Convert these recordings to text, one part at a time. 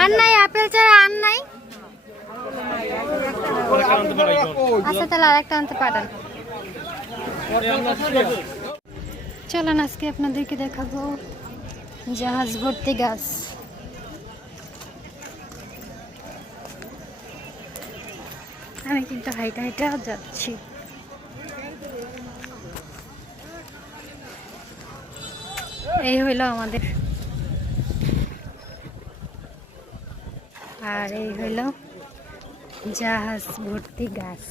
আর নাই আপেল চারা আর নাই আচ্ছা তাহলে আরেকটা আনতে পারেন। চলেন, আজকে আপনাদেরকে দেখাবো জাহাজ ভর্তি গাছ। আমি কিন্তু হাইটা হাইটা যাচ্ছি। এই হইল আমাদের আর এই হইল জাহাজ ভর্তি গাছ।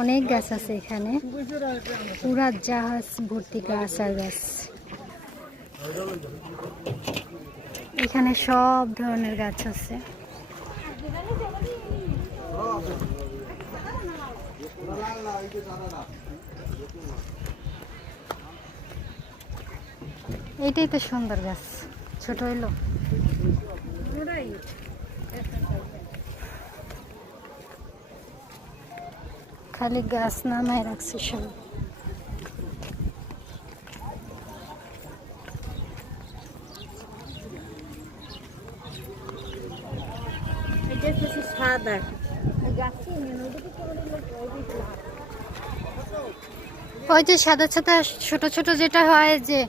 অনেক গাছ আছে এখানে। পুরা জাহাজ ভর্তি গাছ আর গাছ। এখানে সব ধরনের গাছ আছে। এইটাই তো সুন্দর গাছ। ছোট হইল খালি গাছ নামায় রাখছে সব সাদা ওই যে সাদা সাদা ছোট ছোট যেটা হয় যে।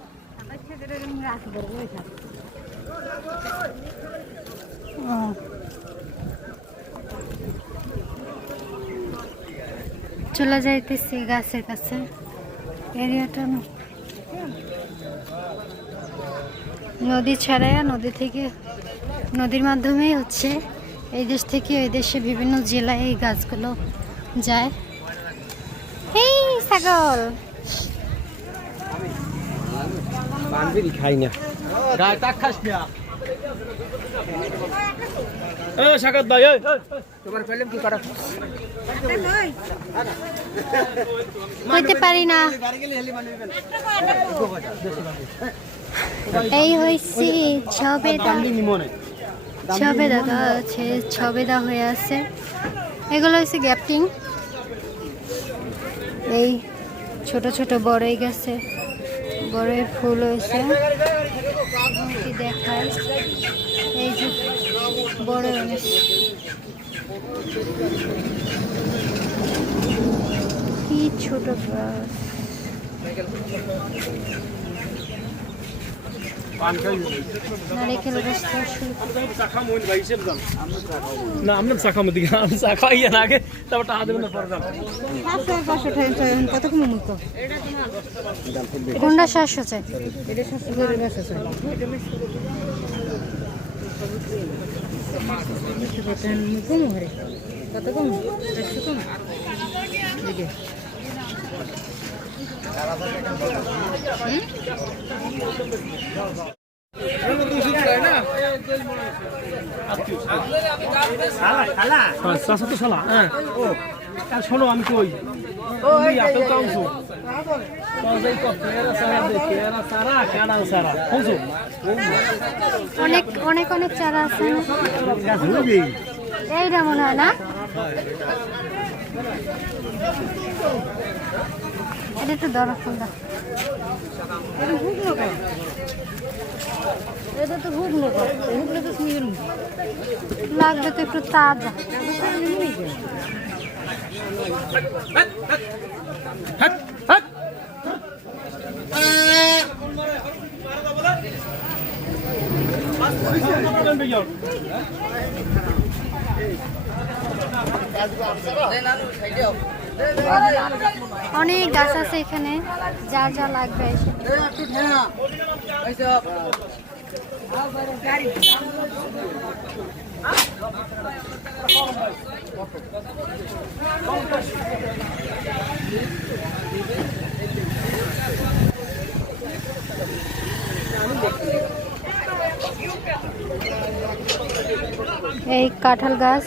চলে যাইতেছি গাছের কাছে। এরিয়াটা নদী ছাড়াইয়া নদী থেকে নদীর মাধ্যমেই হচ্ছে। এই দেশ থেকে ওই দেশে বিভিন্ন জেলায় এই গাছগুলো যায়। এই ছাগল! খাই না। খাস না। এ সাকাত ভাই এই। তোমার কি করা? হইতে পারি না। এই হয়েছি ছবেদা মনে ছবেদা আছে ছবেদা হয়ে আছে। এগুলো হচ্ছে গ্যাপটিং। এই ছোট ছোট বড়ই গেছে। বড়ই ফুল হয়েছে। দেখায়? এই যে বড় কি ছোট গাছ নারিকেল গাছ থেকে শুরু না আমরা চাকা মধ্যে আমি চাকা ইয়ে না আগে তারপর টাকা দেবেন না পরে দাম কত কম মূল্য কোনটা কম কম এই যে। চাষা তো শালা হ্যাঁ ও আর শোনো আমি সারা শুনছো অনেক অনেক অনেক চারা আছে। এইটা মনে হয় না? এটা একটু দরকার ফুলটা কর এটা তো হুগলো কর হুগলো তো স্মিল লাগবে তো একটু তাজা। হাট হাট অনেক গাছ আছে এখানে যা যা লাগবে এই কাঁঠাল গাছ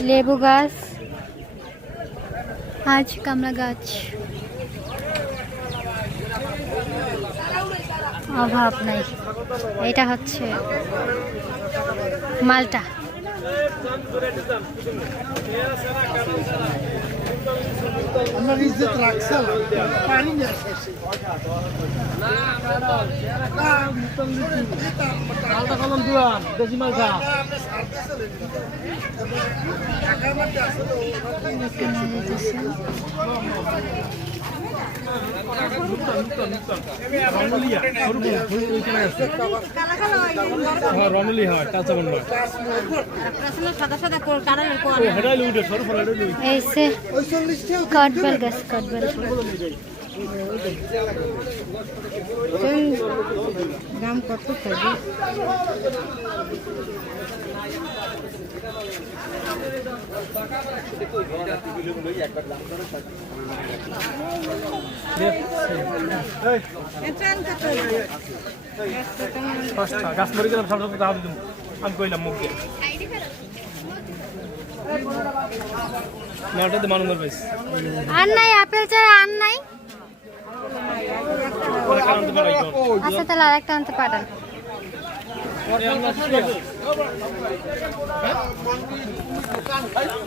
লেবু গাছ আজ কামলা গাছ। অভাব নাই। এটা হচ্ছে মালটা। আমার ইজ্জত রাখছে পানি কলম দেশি মাল খা। বল রমলি হয় কাঠবেল দাম কত থাকবে গাছ মরে গেলাম সব দাও দিতাম আমি কইলাম মুখ দিয়ে। নটাতে মানুষ আর নাই আপেল চারা আর নাই। আচ্ছা তাহলে আরেকটা আনতে পারেন এই আমরা কি করব? কেউ কি? ওয়াও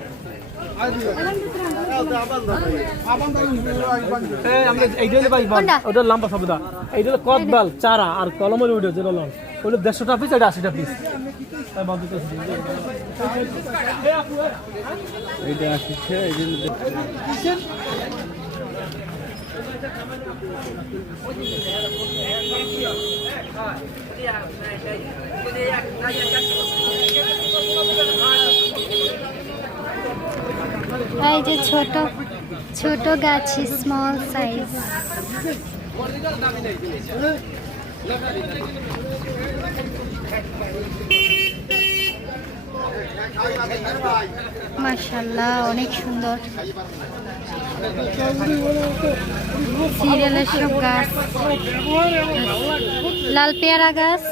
ডাক দি। বন একটা নার্সারি, কার দেশ কেডা? এই আমরা এইটা হলো ভাই বল। কোনটা? ওটা লম্বা সবেদা। এইটা হলো কদবাল, চারা আর কলমের উইডো যেটা লন। ওগুলো দেড়শোটা পিস এটা আশিটা পিস এই যে ছোট ছোট গাছ স্মল সাইজ মাশাল্লাহ, অনেক সুন্দর। সিরিয়ালের সব গাছ। লাল পেয়ারা গাছ,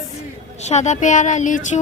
সাদা পেয়ারা, লিচু।